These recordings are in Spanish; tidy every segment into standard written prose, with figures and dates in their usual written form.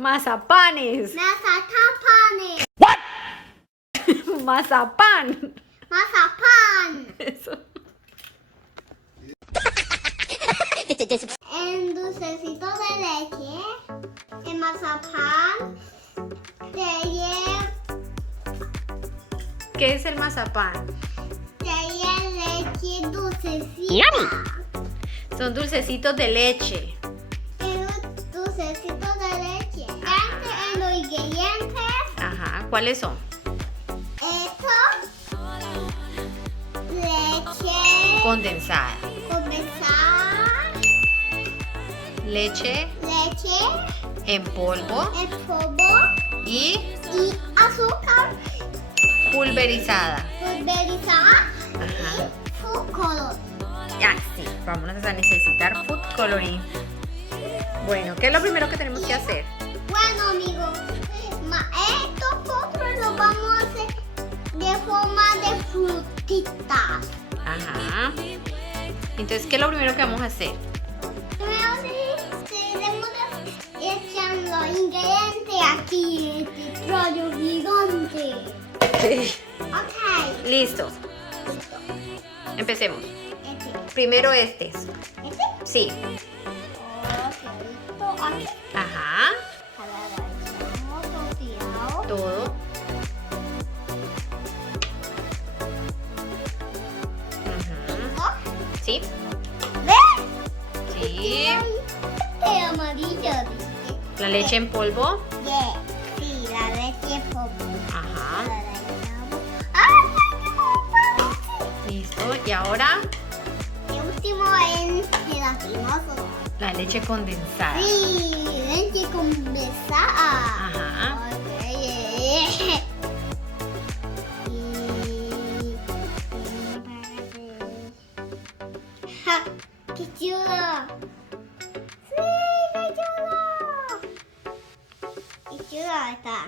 Mazapanes. Mazapanes. Mazapán. Mazapán. Eso. En dulcecito de leche, el mazapán ¿Qué es el mazapán? traía leche dulcecita. Son dulcecitos de leche. Es dulcecito de leche. Antes en los ingredientes, Ajá. ¿Cuáles son? esto, leche Condensada. condensada, Leche leche en polvo en polvo y y azúcar pulverizada. pulverizada Ajá. y food color. Ya, sí. Vamos a necesitar food coloring. Bueno, ¿qué es lo primero que tenemos que hacer? Bueno, amigos, estos postres los vamos a hacer de forma de frutitas. Ajá. Entonces, ¿qué es lo primero que vamos a hacer? Primero tenemos que echar los ingredientes aquí, este rollo gigante. Ok. Listo. Empecemos. Este. Primero este. ¿Este? Sí. Ok, listo. Aquí. Ajá. Ahora echamos rodeado. Todo. Ujú. Sí. ¿Ves? Sí. Este amarillo, ¿viste? La leche en polvo. Yeah. Sí, la leche por Ajá. ¡Ah! Listo. Y ahora El último es gelatinoso. la leche condensada. Sí, leche condensada. Ajá. Ok. Ja, ¡qué chulo! ¡Sí, qué chulo! ¡Qué chulo está!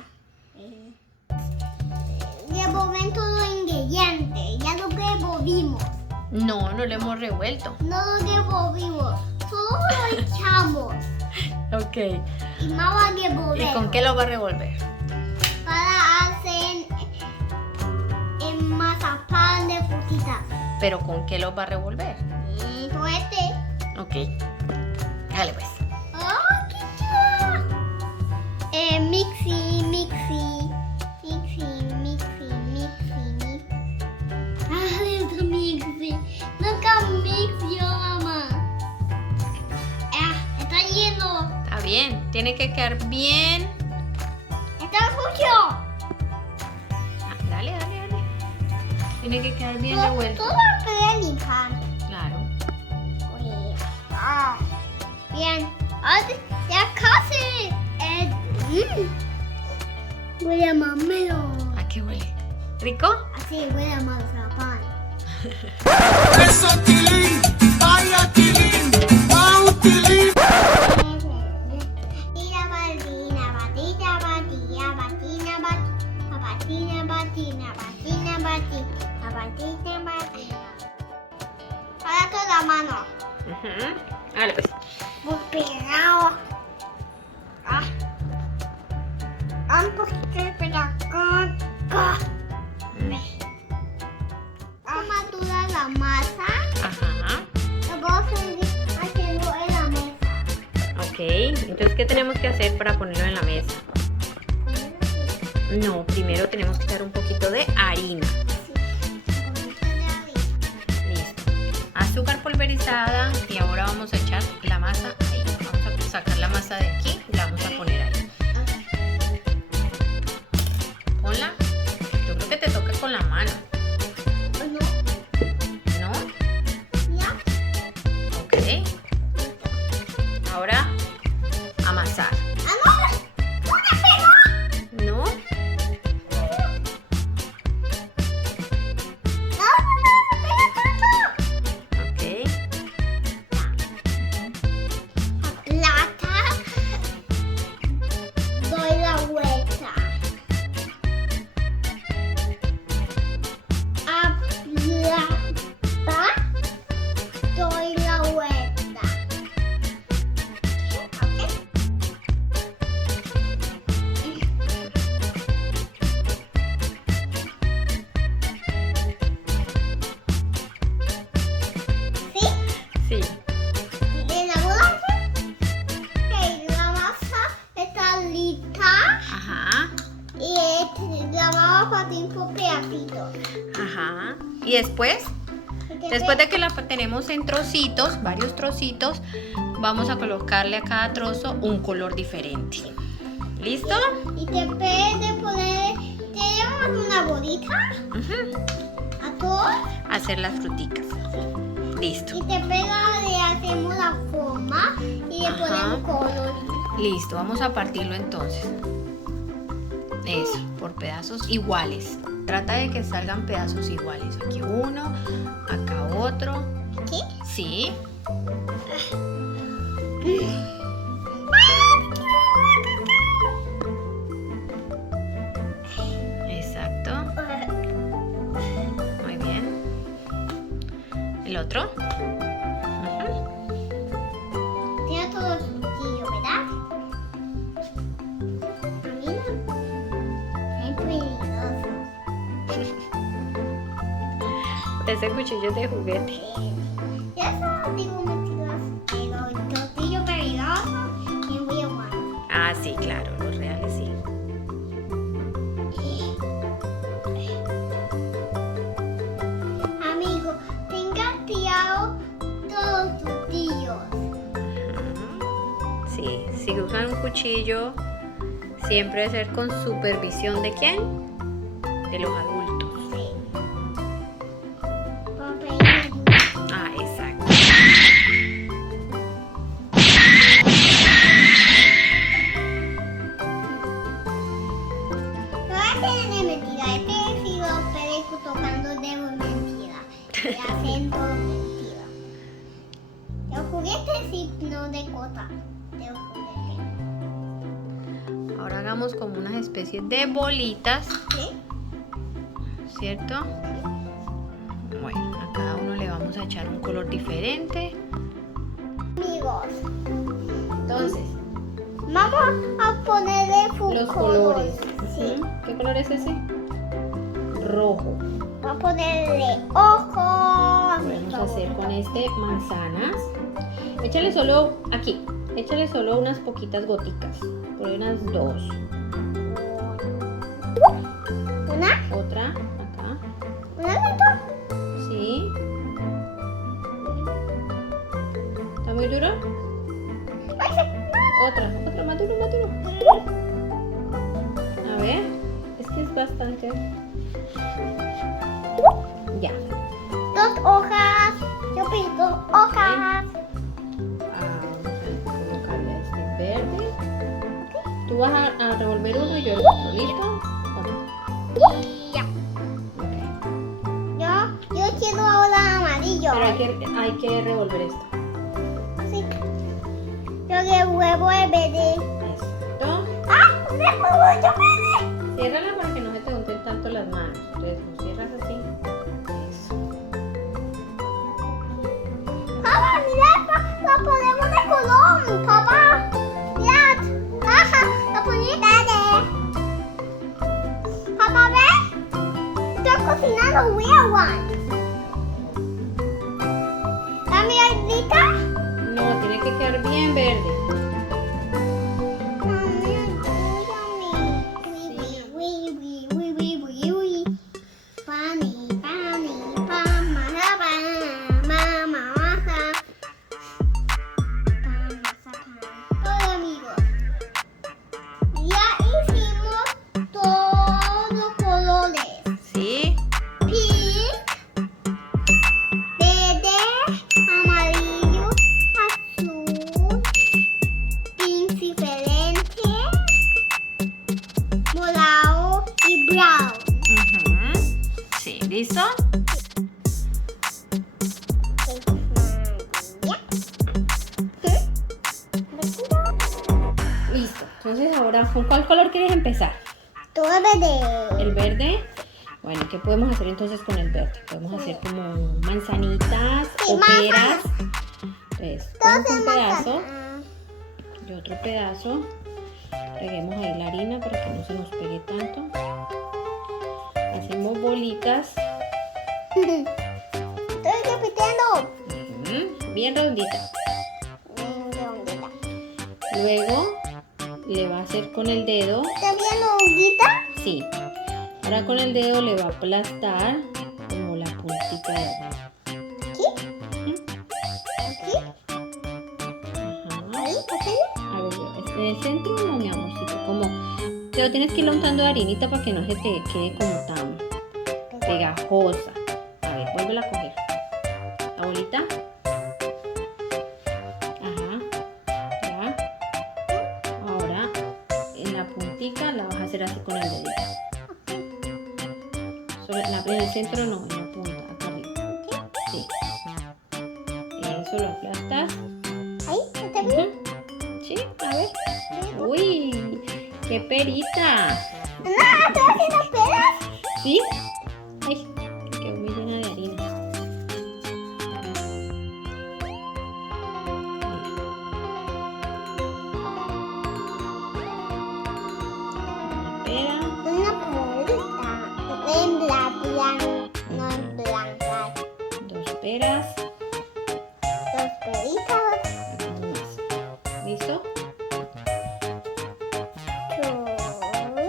Revolvemos todos los ingredientes. Ya lo revolvimos. No, no lo hemos revuelto. No lo revolvimos. Solo lo echamos. Ok. Y vamos a revolver. ¿Y con qué lo va a revolver? Para hacer el mazapán de frutitas. ¿Pero con qué lo va a revolver? Y con este. Ok. Dale pues. ¡Oh, qué chulo! Mixi, mixi. Mixi, mixi, mixi. Ah, otro mixi. Nunca mixi, mamá. Está lleno. Está bien. Tiene que quedar bien. Está sucio. Ah, dale. Tiene que quedar bien revuelto. Todo puede limpiar. Claro. Bien. Ya casi. Huele a mamelo. ¿A qué huele? ¿Rico? Así huele a mazapán. Eso, Tilín, vaya Tilín, wow Tilín. Batina, batina, batina, batina, batina, batina, batina, batina, batina, batina, batina. Ahora toda la mano. Ujú. Dale pues. Muy pegado. Un poquito pegado. Vamos a toda la masa. Ajá. Lo vamos a seguir haciendo en la mesa. Ok. Entonces, ¿qué tenemos que hacer para ponerlo en la mesa? No, primero tenemos que echar un poquito de harina. Listo. Azúcar pulverizada y ahora vamos a echar la masa ahí. Vamos a sacar la masa de aquí y la vamos a poner ahí. Ponla. Yo creo que te toca con la mano. ¿No? Ok. Ahora amasar. ¿No? Ok. Plata. Doy la vuelta. después de que la tenemos en trocitos, varios trocitos, vamos a colocarle a cada trozo un color diferente. ¿Listo? Y te puedes poner, te llevas una bolita a todos. Hacer las fruticas. Listo. Y te pega, le hacemos la forma y le ponemos color. Listo, vamos a partirlo entonces. Eso, por pedazos iguales. Trata de que salgan pedazos iguales. Aquí uno, acá otro. ¿Qué? Sí. Exacto. Muy bien. ¿El otro? Tiene todo el frutillo, ¿verdad? A mí no. Es peligroso. Ese cuchillo es de juguete. Ya solo digo mentiras, pero el tortillo peligroso es muy bueno. Ah, sí, claro, los reales sí. Amigo, tenga tirado todos los tortillos. Sí, si usan un cuchillo, siempre debe ser con supervisión de quién? De los adultos. Sí. Papel. Ah, exacto. No es de mentira, es preferido Perico tocando de mentira. Y hacen todo mentira. Los juguetes sí, no de cosas. De los juguetes. Ahora hagamos como unas especies de bolitas, ¿Sí? ¿cierto? Bueno, a cada uno le vamos a echar un color diferente. Amigos, Entonces, vamos a ponerle los colores. Sí. Ujú. ¿Qué color es ese? Rojo. Vamos a ponerle ojos. Vamos a hacer con este manzanas. Échale solo aquí. Échale solo unas poquitas goticas. Por ahí unas 2. Una, Otra acá. una de dos. Sí. ¿Está muy duro? Ay, sí. Otra, más duro, más duro. A ver, es que es bastante. Ya. Dos hojas. Yo pinto dos hojas. Vamos a colocarle a este verde. Tú vas a revolver uno y yo el otro. ¿Listo? Otro. Y ya. Ok. Yo quiero ahora amarillo. Pero hay que revolver esto. Así. Yo le huevo el verde. Exacto. ¡Ah! ¡Me huevo yo verde! Ciérrala para que no se te unten tanto las manos. Entonces, lo cierras así. Eso. Papá, mira, la ponemos de color, papá. Mirad. Ajá, la ponemos verde. Papá, ¿ve? Estoy cocinando real one. ¿La mierdita? No, tiene que quedar bien verde. ¿Sí? Morado y brown. Ujú. Sí, ¿listo? Listo. Entonces ahora, ¿con cuál color quieres empezar? Todo verde. ¿El verde? Bueno, ¿qué podemos hacer entonces con el verde? Podemos hacer como manzanitas Sí, o peras. manzanas. Entonces, Todo con un pedazo manzana. y otro pedazo. Peguemos ahí la harina para que no se nos pegue tanto. Hacemos bolitas. Estoy repitiendo. Ujú, bien redonditas. Redondita. Luego le va a hacer con el dedo. ¿Está bien redondita? Sí. Ahora con el dedo le va a aplastar como la puntita verde. ¿Aquí? ¿Aquí? Ajá. ¿Ahí? ¿Aquí? A ver, el centro no, mi amorcito. Como te lo tienes que ir untando de harinita para que no se te quede como tan pegajosa. A ver, vuélvela a coger. La bolita. Ajá. Ya. Ahora, en la puntica la vas a hacer así con el dedito. En el centro no, en la punta, acá arriba. Sí. Eso lo aplastas. ¿Ahí? ¿Está bien? Ujú. Sí, a ver. Uy, qué perita. ¡No! ¡Estoy haciendo peras! ¿Sí? Ay, que quedó muy llena de harina. Una pera. Una pelita. En blanca, no en blanca. 2 peras. 2 pelitas. Una más. ¿Listo? Ujú.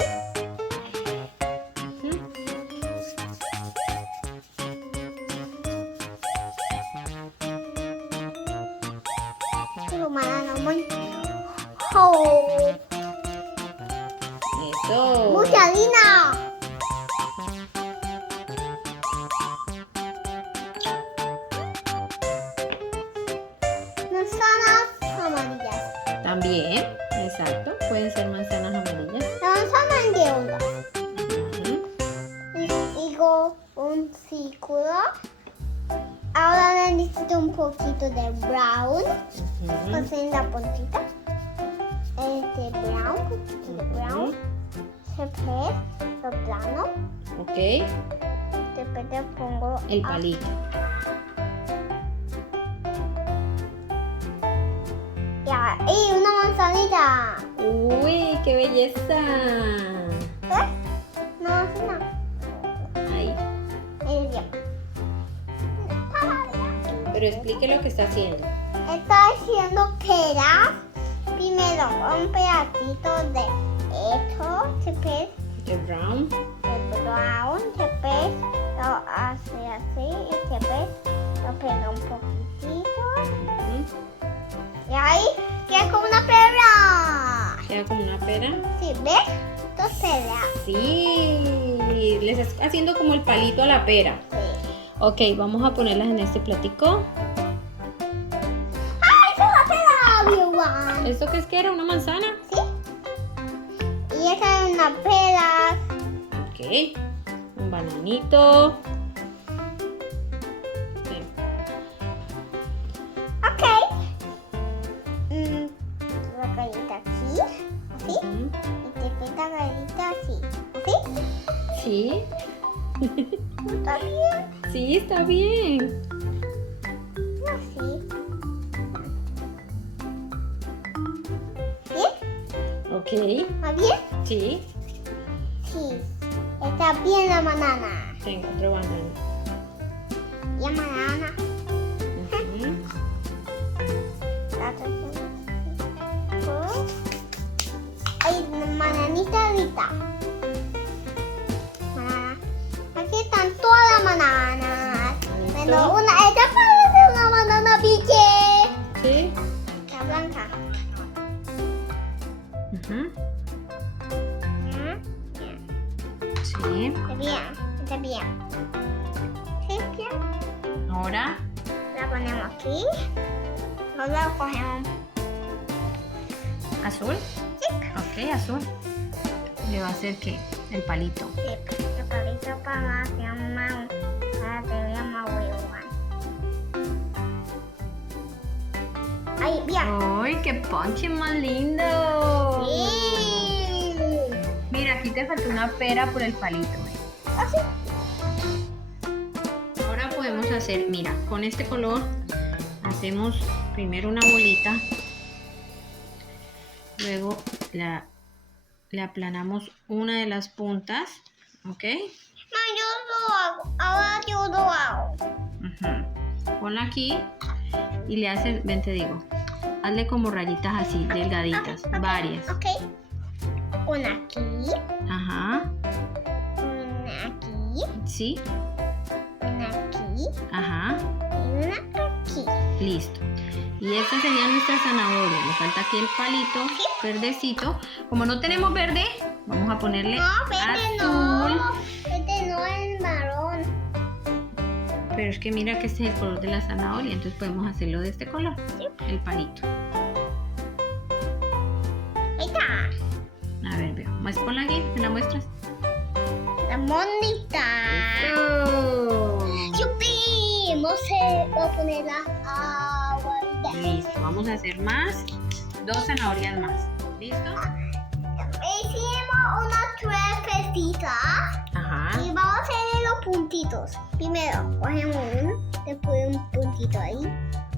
Eso. ¡Mucha harina! Manzanas amarillas. También, exacto. Pueden ser manzanas amarillas. La manzana en redonda. Ujú. Digo un círculo. Ahora necesito un poquito de brown. Ujú. Pues en la puntita. Brown, un poquito de brown. Después lo plano. Ok, Después le pongo el palito. Ya, ¡y una manzanita! Uy, qué belleza. ¿Eh? Una manzana. Ahí. Ahí ya. Pero explique lo que está haciendo. Está haciendo peras. Primero un pedacito de esto, después El brown. de brown, después lo hace así y después lo pega un poquitito. Ujú. Y ahí queda como una pera. Queda como una pera. ¿Sí ves? Dos peras. Sí, le estás haciendo como el palito a la pera. Sí. Ok, vamos a ponerlas en este platico. ¡Ay, es una pera! Bien guay. ¿Esto qué es que era? ¿Una manzana? ¿Sí? Y esa es una pera. Ok, un bananito. Sí. Ok. La galleta aquí, así. Ujú. Y después la galleta así. ¿Así? Sí, ¿No está bien? sí, está bien. Así. ¿Bien? Ok, ¿Va bien? sí. Sí. Está bien la banana. Tengo otro banano. Y la banana. Ujú. La otra se- Ay, bananita ahorita. Banana. Aquí están todas las bananas. Listo. Pero una, esta parece una banana pique. Sí. La blanca. Ujú. Sí. Sí. Está bien, está bien. Sí, bien. Ahora. La ponemos aquí. Ahora cogemos. ¿Azul? Sí. Ok, azul. Le va a hacer ¿qué? El palito. Sí. El palito para hacer más. Para tener más huevo. Ahí, bien. ¡Ay, qué ponche más lindo! Sí. Mira, aquí te faltó una pera por el palito. Así. Ahora podemos hacer, mira, con este color hacemos primero una bolita, luego le aplanamos una de las puntas, ¿ok? Ma, yo lo hago. Ahora yo lo hago. Ujú. Ponla aquí y le hacen, ven te digo, hazle como rayitas así, delgaditas, varias. Ok. Una aquí. Ajá, Una aquí. sí, Una aquí. Ajá. y una aquí. Listo. Y esta sería nuestra zanahoria. Le falta aquí el palito verdecito. Como no tenemos verde, vamos a ponerle No, verde azul. no. Verde no es marrón. Pero es que mira que este es el color de la zanahoria. Entonces podemos hacerlo de este color. El palito. Ahí está. A ver, veo. Ponla aquí. ¿Me la muestras? La monita. Oh. ¡Yupi! Voy a poner la agua. Listo. Vamos a hacer más. 2 zanahorias más. ¿Listo? Hicimos una trapecita Ajá. y vamos a hacer los puntitos. Primero cogemos uno, después un puntito ahí, un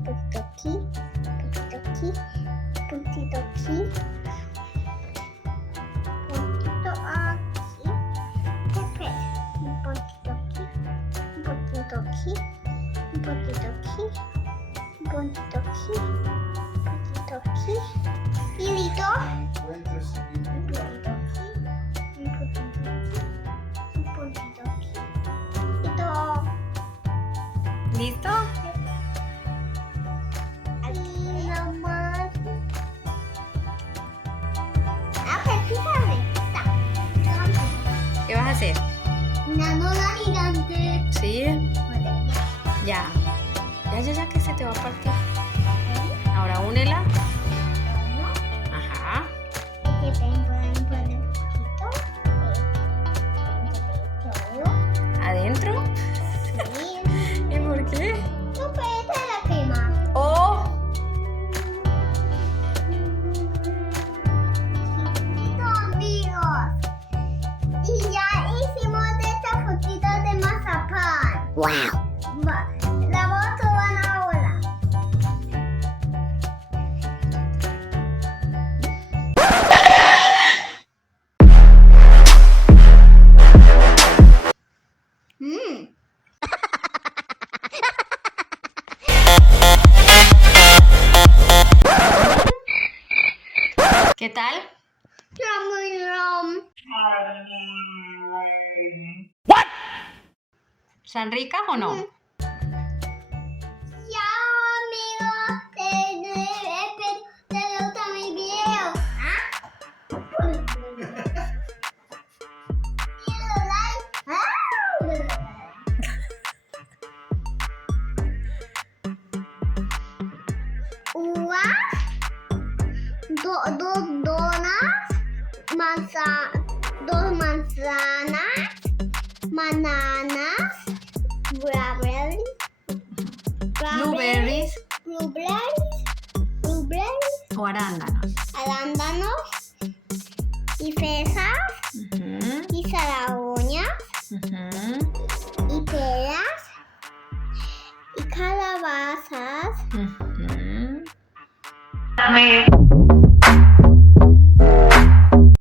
puntito aquí, un puntito aquí, un puntito aquí, un puntito aquí, después un puntito aquí, un puntito aquí, un puntito aquí, un puntito aquí, un puntito aquí y listo. Un puntito aquí, un puntito aquí, un puntito aquí. Listo. ¿Listo? Aquí nomás. Ah, pues fíjate. ¿Qué vas a hacer? Una nola gigante. Sí. Vale, Ya. Ya que se te va a partir. Ahora únela. ya. Ajá. Este tengo un poquito. ¿Adentro? Sí. ¿Y por qué? No puede ser la crema. Oh. Listo, amigos. Y ya hicimos estas frutitas de mazapán. Wow. La vamos a tomar ahora. ¿Qué tal? ¿Están ricas o no? Ya, amigos, te gusta mi video. Uvas, dos donas, dos manzanas, bananas, Blueberries blueberries, o arándanos. arándanos y fresas Ujú, y zanahorias ujú. y peras y calabazas. Ujú.